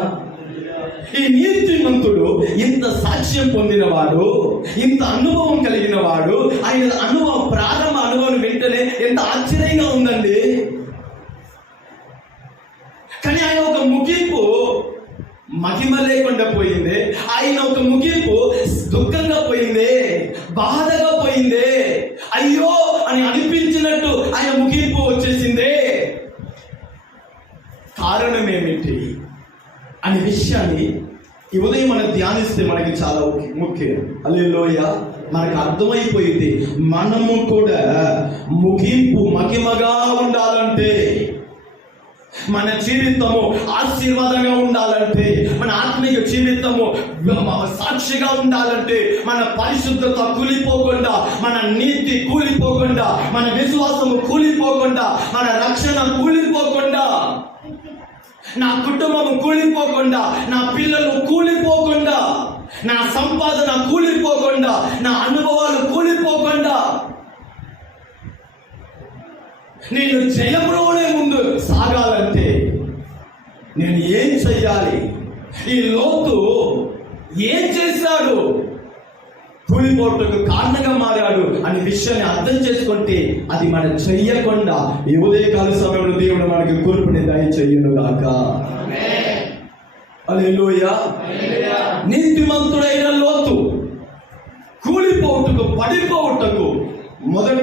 ఈ నీతిమంతుడు ఇంత సాక్ష్యం పొందినవాడు, ఇంత అనుభవం కలిగిన వాడు, ఆయన అనుభవం, ప్రారంభ అనుభవం వెంటనే ఎంత ఆశ్చర్యంగా ఉందండి. కానీ ఆయన ఒక ముగింపు మహిమ లేకుండా పోయింది. ఆయన ఒక ముగింపు దుఃఖంగా పోయింది, బాధగా పోయింది, అయ్యో అని అనిపించినట్టు ఆయన ముగింపు వచ్చేసింది. కారణం ఏమిటి అనే విషయాన్ని ఈ ఉదయం మనం ధ్యానిస్తే మనకి చాలా ముఖ్యం. హల్లెలూయా. మనకు అర్థమైపోయింది, మనము కూడా ముగింపు మహిమగా ఉండాలంటే, మన జీవితము ఆశీర్వాదంగా ఉండాలంటే, మన ఆత్మీయ జీవితము సాక్షిగా ఉండాలంటే, మన పరిశుద్ధత కూలిపోకుండా, మన నీతి కూలిపోకుండా, మన విశ్వాసము కూలిపోకుండా, మన రక్షణ కూలిపోకుండా, నా కుటుంబము కూలిపోకుండా, నా పిల్లలు కూలిపోకుండా, నా సంపాదన కూలిపోకుండా, నా అనుభవాలు కూలిపోకుండా, నేను జయములోనే ముందు సాగాలంటే నేను ఏం చెయ్యాలి? ఈ లోతు ఏం చేశాడు? కూలిపోవటకు కారణంగా మారాడు అనే విషయాన్ని అర్థం చేసుకుంటే అది మనం చెయ్యకుండా ఈ ఉదయకాల సమయంలో దేవుడు మనకి కూర్పుని దయచేయును గాక. హల్లెలూయా. నీతిమంతుడైన లోతు కూలిపోవటకు, పడిపోవటకు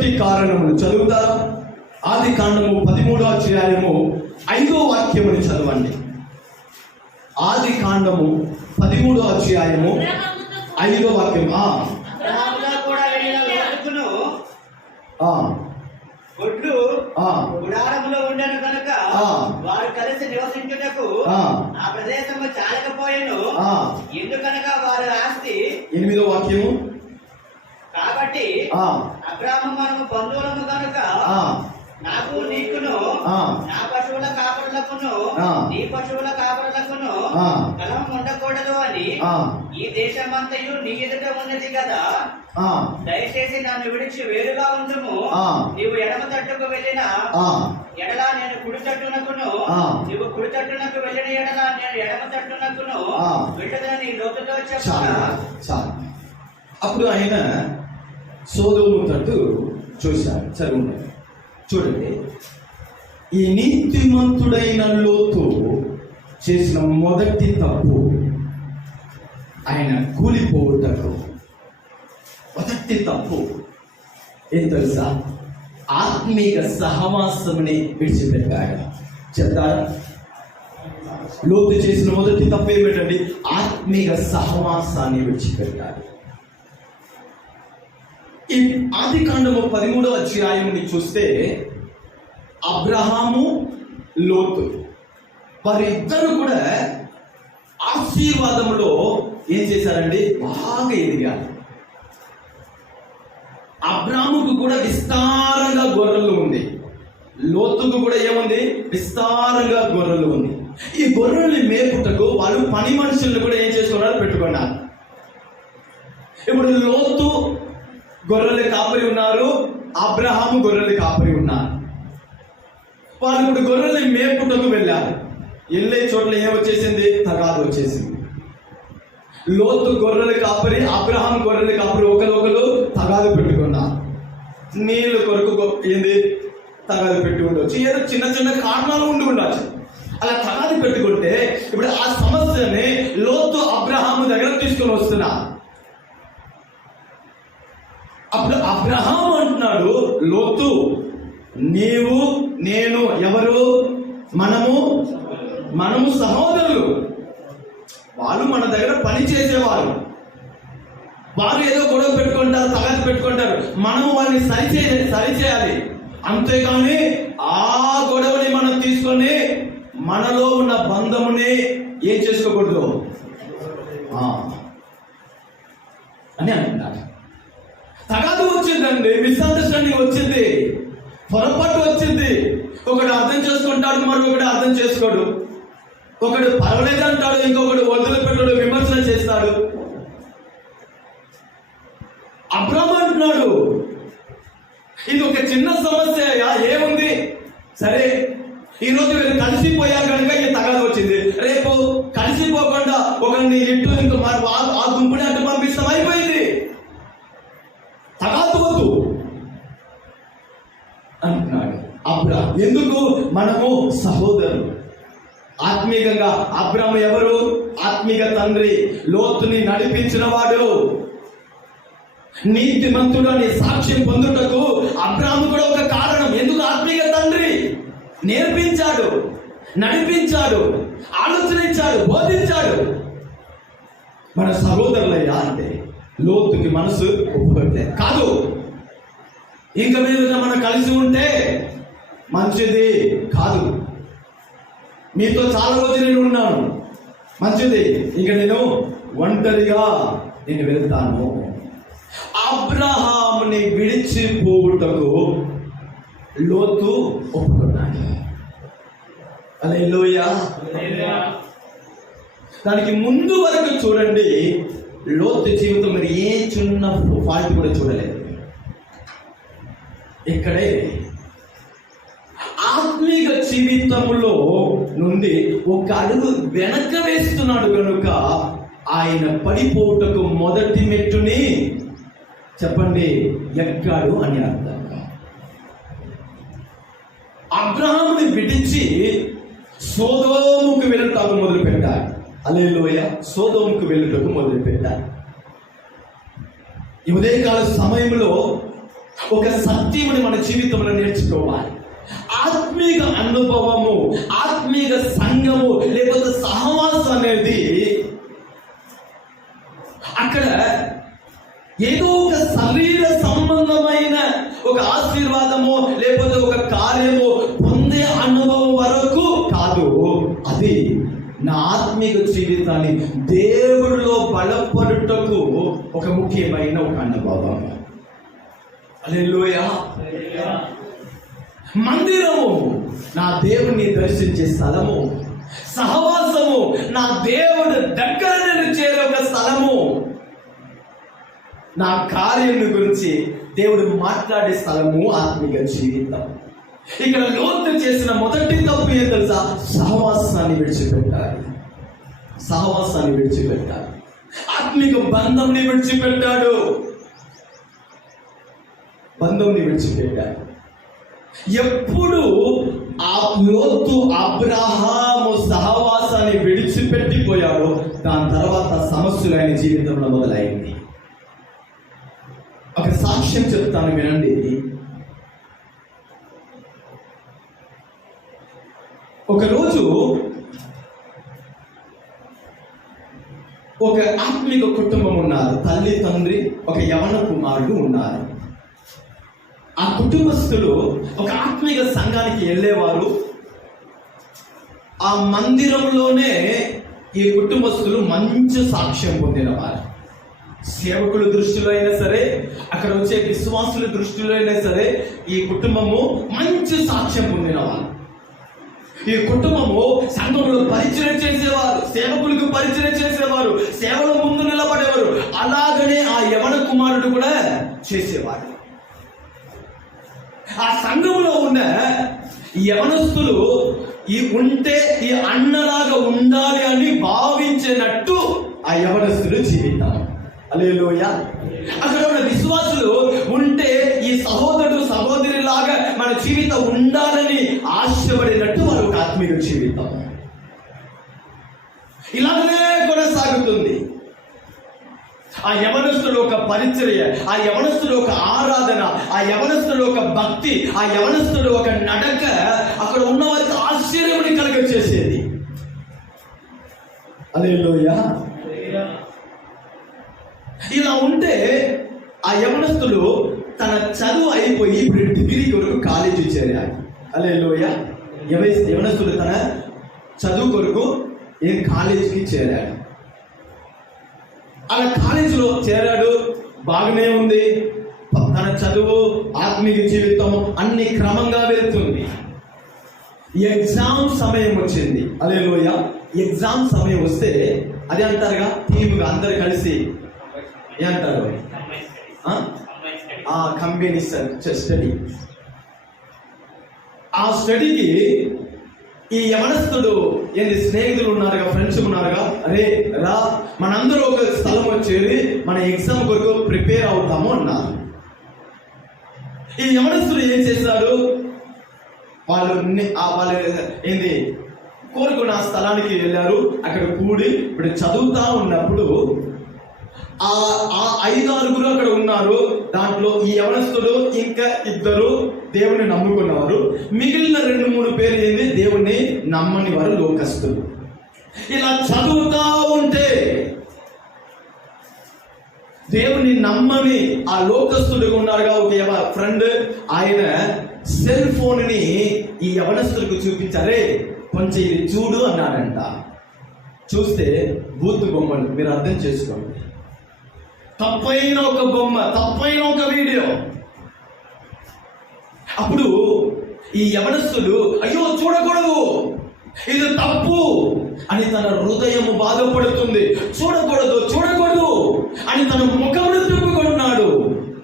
మొదటి కారణములు చదువుతారా? ఆది కాండము 13వ అధ్యాయము 5వ వాక్యముని చదవండి. ఆది కాండము 13వ అధ్యాయము 5వ వాక్యం. అబ్రహాముతో కూడా వెళ్ళిన లోతును ఒడ్లు గుడారములో ఉండను కనుక వారు కలిసి నివసించుటకు ఆ ప్రదేశము చాలకపోయెను. ఎందుకనగా వారి ఆస్తి. 8వ వాక్యము. కాబట్టి అబ్రాహాము మనము బంధువులము కనుక నాకు నీకును నా పశువుల కాపరులకును నీ పశువుల కాపరులకును కలహం ఉండకూడదు అని ఈ దేశమంతయు నీ ఎదుట ఉన్నది కదా. దయచేసి నన్ను విడిచి వేరుగా ఉండుము. నీవు ఎడమ తట్టుకు వెళ్ళిన ఎడలా నేను కుడి తట్టునకును, నీవు కుడి తట్టునకు వెళ్ళిన ఎడలా నేను ఎడమ తట్టునకును వెళ్ళదని లోతుతో చెప్పగా. అప్పుడు ఆయన సోదోము తట్టు చూశాడు. చదువు చూడండి. ఈ నీతిమంతుడైన లోతు చేసిన మొదటి తప్పు ఆయన కూలిపోవుటకు మొదటి తప్పు ఏం తెలుసా? ఆత్మీయ సహవాసముని విడిచిపెట్టాడు. చెప్తారా? లోతు చేసిన మొదటి తప్పు ఏమిటండి? ఆత్మీయ సహవాసాన్ని విడిచిపెట్టాడు. ఈ ఆది కాండము 13వ అధ్యాయంని చూస్తే అబ్రహాము లోతు వారిద్దరు కూడా ఆశీర్వాదంలో ఏం చేశారండి? బాగా ఎదిగారు. అబ్రాహాముకు కూడా విస్తారంగా గొర్రెలు ఉంది, లోతుకు కూడా ఏముంది? విస్తారంగా గొర్రెలు ఉంది. ఈ గొర్రెల్ని మేపుటకు వాళ్ళు పని మనుషులను కూడా ఏం చేసుకున్నారు? పెట్టుకున్నారు. ఇప్పుడు లోతు గొర్రెలు కాపరి ఉన్నారు, అబ్రహాము గొర్రెలు కాపరి ఉన్నారు. వాళ్ళు ఇప్పుడు గొర్రెల్ని మేపుటకు వెళ్ళారు. వెళ్ళే చోట్ల ఏమొచ్చేసింది? తగాదు వచ్చేసింది. లోతు గొర్రెలు కాపరి, అబ్రహాం గొర్రెలు కాపరి ఒకరు తగాదు పెట్టుకున్నారు. నీళ్ళు కొరకు ఏంది? తగాదు పెట్టి ఉండొచ్చు, ఏదో చిన్న చిన్న కారణాలు ఉండి ఉండొచ్చు. అలా తగాదు పెట్టుకుంటే ఇప్పుడు ఆ సమస్యని లోతు అబ్రహాము దగ్గర తీసుకొని వస్తున్నారు. అప్పుడు అబ్రహాం అంటున్నాడు, లోతు నీవు నేను ఎవరు? మనము సహోదరులు. వాళ్ళు మన దగ్గర పని చేసేవారు. వారు ఏదో గొడవ పెట్టుకుంటారు, తగాదు పెట్టుకుంటారు. మనము వాళ్ళని సరిచేయాలి. అంతేగాని ఆ గొడవని మనం తీసుకొని మనలో ఉన్న బంధముని ఏం చేసుకోకూడదు అని అంటున్నారు. తగాదు వచ్చిందండి, మిస్అండర్స్టాండింగ్ వచ్చింది, పొరపాటు వచ్చింది. ఒకడు అర్థం చేసుకుంటాడు, మరొకడు అర్థం చేసుకోడు. ఒకడు పర్వాలేదు అంటాడు, ఇంకొకడు వదిలిపెట్టాడు, విమర్శన చేస్తాడు. అబ్రహాము అంటున్నాడు, ఇది ఒక చిన్న సమస్య, ఏముంది? సరే ఈరోజు వీళ్ళు కలిసిపోయారు కనుక ఈ తగాదు వచ్చింది. రేపు కలిసిపోకుండా ఒకరిని ఇటు ఇంకో ఆ గుంపుని అటు పంపిస్తాం, అయిపోయింది. తగాదు వద్దు అంటున్నాడు అబ్రహాము. ఎందుకు? మనము సహోదరులు. ఆత్మీయంగా అబ్రహాము ఎవరు? ఆత్మీయ తండ్రి. లోతుని నడిపించిన వాడు, నీతిమంతుడు అని సాక్ష్యం పొందుటకు అబ్రహాము కూడా ఒక కారణం. ఎందుకు? ఆత్మీయ తండ్రి నేర్పించాడు, నడిపించాడు, ఆలోచన ఇచ్చాడు, బోధించాడు. మన సహోదరులయ్యా అంటే లోతుకి మనసు ఒప్పుకుంటే కాదు. ఇంక మీద మనం కలిసి ఉంటే మంచిది కాదు. మీతో చాలా రోజులు నేను ఉన్నాను, మంచిది. ఇంక నేను ఒంటరిగా నేను వెళ్తాను. అబ్రహాముని విడిచిపోవుటకు లోతు ఒప్పుకున్నాడు. హల్లెలూయా. దానికి ముందు వరకు చూడండి, లోతు జీవితం మరి ఏ చిన్న ఫాల్ట్ కూడా చూడలేదు. ఇక్కడే ఆత్మీయ జీవితంలో నుండి ఒక అడుగు వెనక వేస్తున్నాడు కనుక ఆయన పడిపోవుటకు మొదటి మెట్టుని చెప్పండి ఎక్కాడు అని అర్థం. అబ్రహాముని విడిచి సోదోముకు వెళ్ళటకు మొదలు పెట్టాడు. హల్లెలూయా. సోదోముకు వెళ్ళటకు మొదలు పెట్టాడు. ఈ ఉదయకాల సమయంలో ఒక సత్యముని మన జీవితంలో నేర్చుకోవాలి. ఆత్మీయ అనుభవము, ఆత్మీయ సంఘము లేకపోతే సహవాసం అనేది అక్కడ ఏదో ఒక శరీర సంబంధమైన ఒక ఆశీర్వాదము లేకపోతే ఒక కార్యము పొందే అనుభవం వరకు కాదు. అది నా ఆత్మీయ జీవితాన్ని దేవుడిలో బలపడుటకు ఒక ముఖ్యమైన ఒక అనుభవం. హల్లెలూయా. మందిరము నా దేవుణ్ణి దర్శించే స్థలము, సహవాసము నా దేవుడు దగ్గర నేను చేరే ఒక స్థలము, నా కార్యం గురించి దేవుడు మాట్లాడే స్థలము ఆత్మీయ జీవితం. ఇక్కడ లోతు చేసిన మొదటి తప్పు ఏం తెలుసా? సహవాసాన్ని విడిచిపెట్టాలి. సహవాసాన్ని విడిచిపెట్టాలి. ఆత్మీయ బంధంని విడిచిపెట్టాడు. బంధంని విడిచిపెట్టాడు. ఎప్పుడు ఆ లోతు అబ్రహాము సహవాసాన్ని విడిచిపెట్టిపోయాడో దాని తర్వాత సమస్యలు ఆయన జీవితంలో మొదలైంది. ఒక సాక్ష్యం చెప్తాను వినండి. ఒకరోజు ఒక ఆత్మీయ కుటుంబం ఉన్నారు. తల్లి, తండ్రి, ఒక యవన కుమారుడు ఉన్నారు. ఆ కుటుంబస్తులు ఒక ఆత్మీయ సంఘానికి వెళ్ళేవారు. ఆ మందిరంలోనే ఈ కుటుంబస్తులు మంచి సాక్ష్యం పొందినవారు. సేవకుల దృష్టిలో అయినా సరే, అక్కడ వచ్చే విశ్వాసుల దృష్టిలో అయినా సరే ఈ కుటుంబము మంచి సాక్ష్యం పొందినవారు. ఈ కుటుంబము సంఘంలో పరిచయం చేసేవారు, సేవకులకు పరిచయం చేసేవారు, సేవల ముందు నిలబడేవారు. అలాగనే ఆ యవన కుమారుడు కూడా చేసేవాడు. ఆ సంఘంలో ఉన్న యవనస్తులు ఈ అన్నలాగా ఉండాలి అని భావించినట్టు ఆ యవనస్తులు జీవితం. హల్లెలూయా. అక్కడ ఉన్న విశ్వాసులు ఉంటే ఈ సహోదరుడు సహోదరి లాగా మన జీవితం ఉండాలని ఆశపడినట్టు వారు ఒక ఆత్మీయ జీవితం ఇలాగనే కొనసాగుతుంది. ఆ యవనస్తుడు ఒక పరిచర్య, ఆ యవనస్తుడు ఒక ఆరాధన, ఆ యవనస్తుడు ఒక భక్తి, ఆ యవనస్తుడు ఒక నడక అక్కడ ఉన్న వారికి ఆశ్చర్యముని కలుగచేసేది. హల్లెలూయా. ఇలా ఉంటే ఆ యవనస్తుడు తన చదువు అయిపోయి ఇప్పుడు డిగ్రీ కొరకు కాలేజీ చేరాడు. హల్లెలూయా. యవనస్తుడు తన చదువు కొరకు కాలేజీకి చేరాడు. అలా కాలేజీలో చేరాడు, బాగానే ఉంది. తన చదువు, ఆత్మీయ జీవితం అన్ని క్రమంగా వెళ్తుంది. ఎగ్జామ్ సమయం వచ్చింది. హల్లెలూయా. ఎగ్జామ్ సమయం వస్తే అది అంటారుగా, టీముగా అందరు కలిసి ఏమంటారు, కంపెనీ స్టడీ. ఆ స్టడీకి ఈ యవనస్తుడు స్నేహితులు ఉన్నారుగా, ఫ్రెండ్స్ ఉన్నారుగా, అరే రా మనందరూ ఒక స్థలం వచ్చేది, మన ఎగ్జామ్ కొరకు ప్రిపేర్ అవుతాము అన్నారు. ఈ యవనస్తుడు ఏం చేశాడు, వాళ్ళు కోరుకున్న స్థలానికి వెళ్ళారు. అక్కడ కూడి ఇప్పుడు చదువుతా ఉన్నప్పుడు ఆ 5-6 అక్కడ ఉన్నారు. దాంట్లో ఈ యవనస్తుడు ఇంకా 2 దేవుని నమ్ముకున్నవారు, మిగిలిన 2-3 పేరు దేవుణ్ణి నమ్మని వారు లోకస్తులు. ఇలా చదువుతా ఉంటే దేవుని నమ్మని ఆ లోకస్తుడిగా ఉన్నారుగా ఒక ఫ్రెండ్, ఆయన సెల్ ఫోన్ ని ఈ యవనస్తులకు చూపించారే, కొంచెం ఇది చూడు అన్నాడంట. చూస్తే బూత్ బొమ్మలు, మీరు అర్థం చేసుకోండి, తప్పైన ఒక బొమ్మ, తప్పైన ఒక వీడియో. అప్పుడు ఈ యవనస్తుడు అయ్యో చూడకూడదు, ఇది తప్పు అని తన హృదయం బాధపడుతుంది. చూడకూడదు చూడకూడదు అని తన ముఖమును తిప్పుకున్నాడు.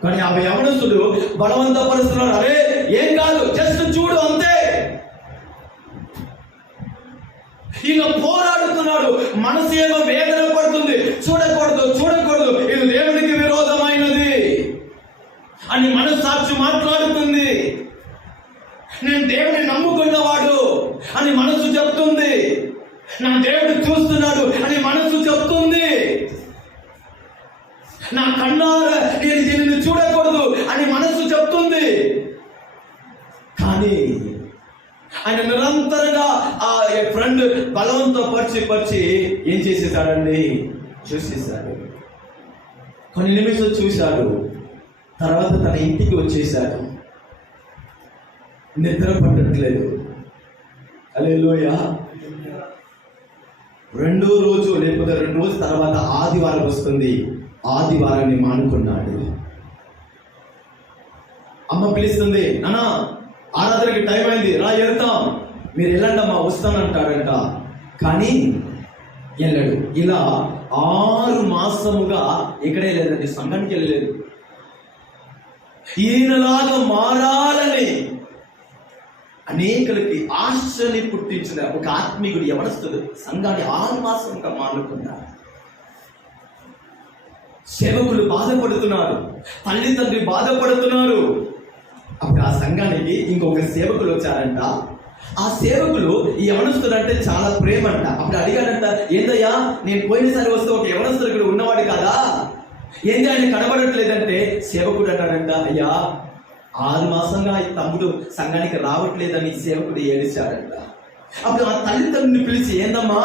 కానీ ఆ యవనస్తుడు బలవంతపరుస్తున్నాడు, అరే ఏం కాదు, జస్ట్ చూడు అంతే. ఇలా పోరాడుతున్నాడు, మనసు ఏమో వేదన పడుతుంది, చూడకూడదు చూడకూడదు, ఇది దేవునికి విరోధమైనది అని మనస్సాక్షి మాట్లాడుతుంది. నేను దేవుని నమ్ముకున్నవాడు అని మనసు చెప్తుంది, నా దేవుడు చూస్తున్నాడు అని మనసు చెప్తుంది, నా కన్నారా నేను దీనిని చూడకూడదు అని మనసు చెప్తుంది. కానీ ఆయన నిరంతరంగా ఆ ఫ్రెండ్ బలవంతో పరిచి ఏం చేసేసాడండి, చూసేశాడు. కొన్ని నిమిషాలు చూశాడు, తర్వాత తన ఇంటికి వచ్చేసాడు. నిద్ర పట్టట్లేదు. హల్లెలూయా. రెండో రోజు లేకపోతే 2 రోజుల తర్వాత ఆదివారం వస్తుంది. ఆదివారాన్ని మానుకున్నాడు. అమ్మ పిలుస్తుంది, నాన్న ఆరాధనకి టైం అయింది, రా వెళ్తాం. మీరు వెళ్ళండి అమ్మా, వస్తానంటాడంట. కానీ వెళ్ళడు. ఇలా 6 మాసముగా ఎక్కడే లేదండి, సంఘానికి వెళ్ళలేదు. ఈయనలాగా మారాలని అనేకులకి ఆశని పుట్టించిన ఒక ఆత్మీయుడు యవనస్తుడు సంఘాన్ని 6 మాసంగా మానుకున్నాడు. సేవకులు బాధపడుతున్నారు, తల్లిదండ్రి బాధపడుతున్నారు. అప్పుడు ఆ సంఘానికి ఇంకొక సేవకులు వచ్చారంట. ఆ సేవకులు ఈ యవనస్తుడు అంటే చాలా ప్రేమ అంట. అప్పుడు అడిగాడంట, ఏందయ్యా నేను పోయినసారి వస్తే ఒక యవనస్తుడు ఇక్కడ ఉన్నవాడు కదా, ఏంది ఆయన కనబడట్లేదంటే సేవకుడు అన్నాడంట, అయ్యా 6 మాసంగా ఈ తమ్ముడు సంఘానికి రావట్లేదని సేవకుడు ఏడిచాడంట. అప్పుడు ఆ తల్లిదండ్రుని పిలిచి, ఏందమ్మా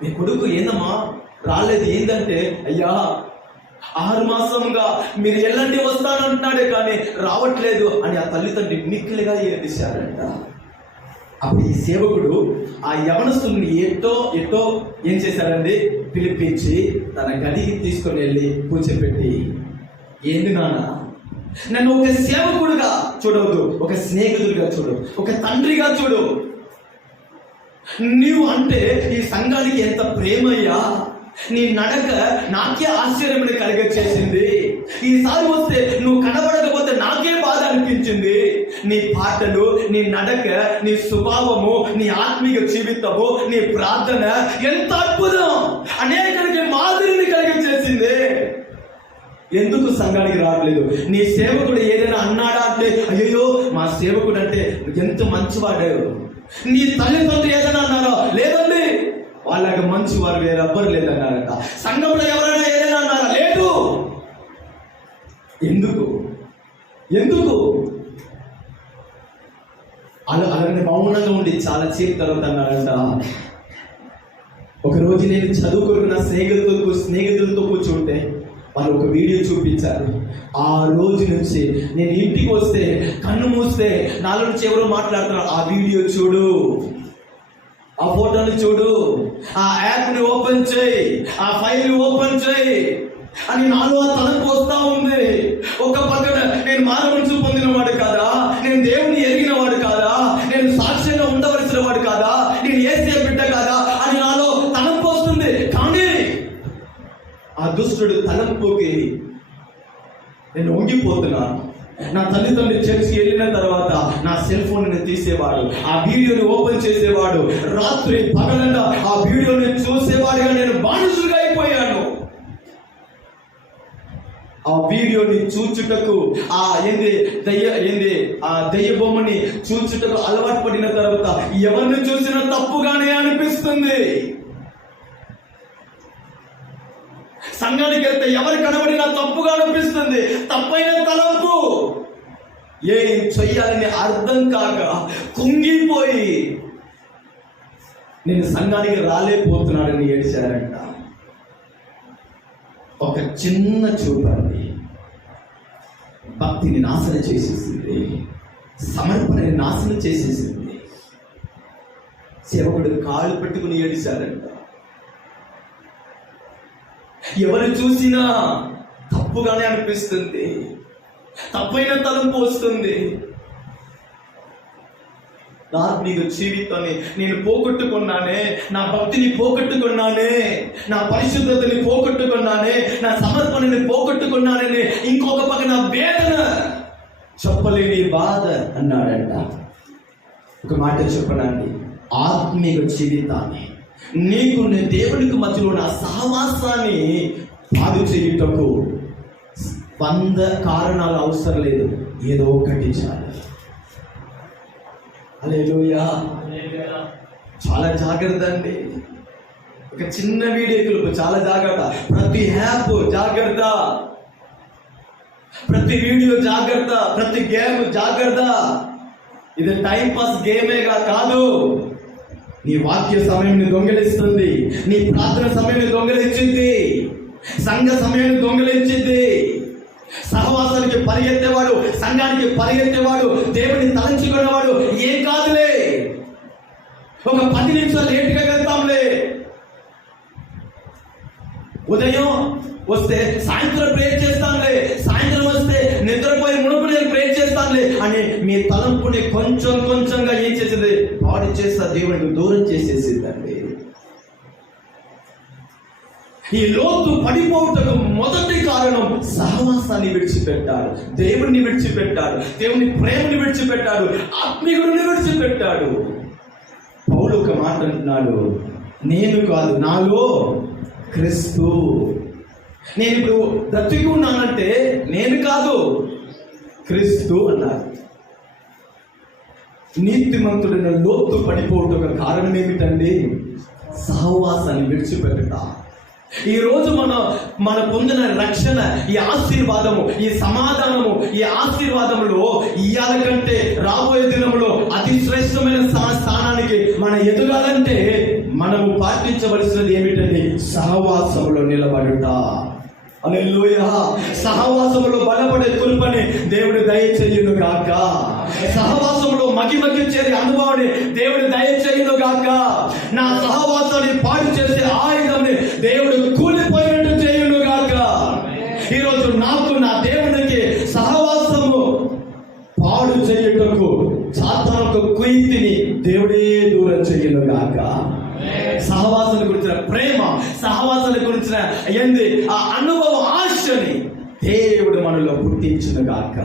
మీ కొడుకు ఏందమ్మా రాలేదు, ఏందంటే అయ్యా 6 మాసంగా మీరు ఎల్లండి వస్తానంటున్నాడే కానీ రావట్లేదు అని ఆ తల్లిదండ్రి మిక్కిలిగా ఏడిచాడంట. అప్పుడు ఈ సేవకుడు ఆ యవనస్తుని ఎట్టో ఏం చేశాడండి, పిలిపించి తన గదికి తీసుకొని వెళ్ళి కూర్చోపెట్టి, ఏంది నాన్న నన్ను ఒక సేవకుడుగా చూడవద్దు, ఒక స్నేహితుడిగా చూడు, ఒక తండ్రిగా చూడు. నీవు అంటే ఈ సంఘానికి ఎంత ప్రేమయ్యా, నీ నడక నాకే ఆశ్చర్యమని కలిగచేసింది. ఈసారి వస్తే నువ్వు కనబడకపోతే నాకే బాధ అనిపించింది. నీ పాటలు, నీ నడక, నీ స్వభావము, నీ ఆత్మీయ జీవితము, నీ ప్రార్థన ఎంత అద్భుతం, అనేకరికి మాదిరిని కలిగచేసింది. ఎందుకు సంఘానికి రావట్లేదు? నీ సేవకుడు ఏదైనా అన్నాడా అంటే అయ్యో మా సేవకుడు అంటే ఎంత మంచివాడు. నీ తల్లిదండ్రులు ఏదైనా అన్నారో, లేదండి వాళ్ళకి మంచివారు వేరెవ్వరు లేదన్నారట. సంఘంలో ఎవరైనా ఏదైనా అన్నారా? లేదు. ఎందుకు అలాగే మౌనంగా ఉండి చాలా సేపు తర్వాత అన్నారంట, ఒకరోజు నేను చదువుకున్న స్నేహితులతో కూర్చుంటే వాళ్ళు ఒక వీడియో చూపించారు. ఆ రోజు నుంచి నేను ఇంటికి వస్తే కన్ను మూస్తే నాలో నుంచి ఎవరో మాట్లాడుతున్నారు, ఆ వీడియో చూడు, ఆ ఫోటోని చూడు, ఆ యాప్ని ఓపెన్ చేయి, ఆ ఫైల్ ఓపెన్ చేయి అని నాలో తలంపు వస్తా ఉంది. ఒక పక్కన నేను మానవంశం పొందిన వాడు కాదా, నేను దేవుని ఎరిగిన వాడు కాదా, నేను సాక్ష్యంగా ఉండవలసిన వాడు కాదా, నేను యేసయ్య బిడ్డ కాదా అని నాలో తలంపు వస్తుంది. కానీ ఆ దుష్టుడు తలంపుకి నేను వంగిపోతున్నాను. నా తల్లిదండ్రులు చర్చి వెళ్ళిన తర్వాత నా సెల్ ఫోన్ తీసేవాడు, ఆ వీడియోని ఓపెన్ చేసేవాడు, రాత్రి పగలంగా ఆ వీడియోని చూసేవాడుగా నేను బానిసులుగా అయిపోయాను. ఆ వీడియోని చూచుటకు ఆ దయ్య బొమ్మని చూచుటకు అలవాటు పడిన తర్వాత ఎవరిని చూసినా తప్పుగానే అనిపిస్తుంది. సంఘానికి వెళ్తే ఎవరు కనబడినా తప్పుగా అనిపిస్తుంది. తప్పైన తలంపు ఏం చెయ్యాలని అర్థం కాక కుంగిపోయి నేను సంఘానికి రాలేకపోతున్నాడని ఏడిచారంట. ఒక చిన్న చూపండి భక్తిని నాశనం చేసేసింది, సమర్పణని నాశనం చేసేసింది. సేవకుడు కాళ్ళు పెట్టుకుని ఏడిచారంట. ఎవరు చూసినా తప్పుగానే అనిపిస్తుంది, తప్పైన తలంపు వస్తుంది. ఆత్మీయ జీవితాన్ని నేను పోగొట్టుకున్నానే, నా భక్తిని పోగొట్టుకున్నానే, నా పరిశుద్ధతని పోగొట్టుకున్నానే, నా సమర్పణని పోగొట్టుకున్నానని ఇంకొక పక్కన వేదన, చెప్పలేని బాధ అన్నాడంట. ఒక మాట చెప్పనండి, ఆత్మీయ జీవితాన్ని నీకు దేవునికి మధ్యలో నా సహవాసాన్ని పాడు చేయుటకు 100 కారణాలు అవసరం లేదు, ఏదో ఒకటి చాలు. హల్లెలూయా. చాలా జాగ్రత్త అండి. ఒక చిన్న వీడియో క్లిప్ చాలా జాగ్రత్త, ప్రతి యాప్ జాగ్రత్త, ప్రతి వీడియో జాగ్రత్త, ప్రతి గేమ్ జాగ్రత్త. ఇది టైం పాస్ గేమేగా కాదు. నీ వాక్య సమయాన్ని దొంగిలిస్తుంది, నీ ప్రార్థన సమయాన్ని దొంగిలించింది, సంఘ సమయాన్ని దొంగిలించింది. సహవాసానికి పరిగెత్తేవాడు, సంఘానికి పరిగెత్తేవాడు, దేవుని తలంచుకునేవాడు ఏం కాదులే, ఒక 10 నిమిషాలు లేటుగా వెళ్తాంలే, ఉదయం వస్తే సాయంత్రం ప్రేర్ చేస్తానులే, సాయంత్రం వస్తే నిద్రపోయి మునుపు నేను ప్రేర్ చేస్తానులే అని మీ తలంపుని కొంచెం కొంచెంగా ఏం చేసేది, పాడు చేస్తా దేవునికి దూరం చేసేసిందండి. ఈ లోతు పడిపోవటకు మొదటి కారణం సహవాసాన్ని విడిచిపెట్టాడు, దేవుణ్ణి విడిచిపెట్టాడు, దేవుని ప్రేమని విడిచిపెట్టాడు, ఆత్మీయుడిని విడిచిపెట్టాడు. పౌలు ఒక మాట అంటున్నాడు, నేను కాదు నాలో క్రీస్తు. నేను ఇప్పుడు బ్రతికి ఉన్నానంటే నేను కాదు, క్రీస్తు అన్నారు. నీతిమంతుడైన లోతు పడిపోవటం కారణం ఏమిటండి? సహవాసాన్ని విడిచిపెట్టట. ఈ రోజు మన పొందిన రక్షణ, ఈ ఆశీర్వాదము, ఈ సమాధానము, ఈ ఆశీర్వాదములో ఇయ్యాల కంటే రాబోయే దినములో అతి శ్రేష్టమైన స్థానానికి మనం ఎదగాలంటే మనము పాటించవలసినది ఏమిటండి? సహవాసములో నిలబడుట. హల్లెలూయా. సహవాసములో బలపడే కృపని దేవుడు దయచేయును గాక. సహవాసములో మగిమగించేది అనుభవాన్ని దేవుడు దయచేయును గాక. నా సహవాసాన్ని పాడు చేసే ఆయుధంని దేవుడు కూలిపోయినట్టు చేయును గాక. ఈరోజు నాకు నా దేవునికి సహవాసము పాడు చేయుటకు సాతానుకు కుయుక్తిని దేవుడే దూరం చేయును గాక. సహవాసాన్ని గురించిన ప్రేమ, సహవాసాన్ని గురించిన ఆ అనుభవ ఆశని దేవుడు మనలో పుట్టించును గాక.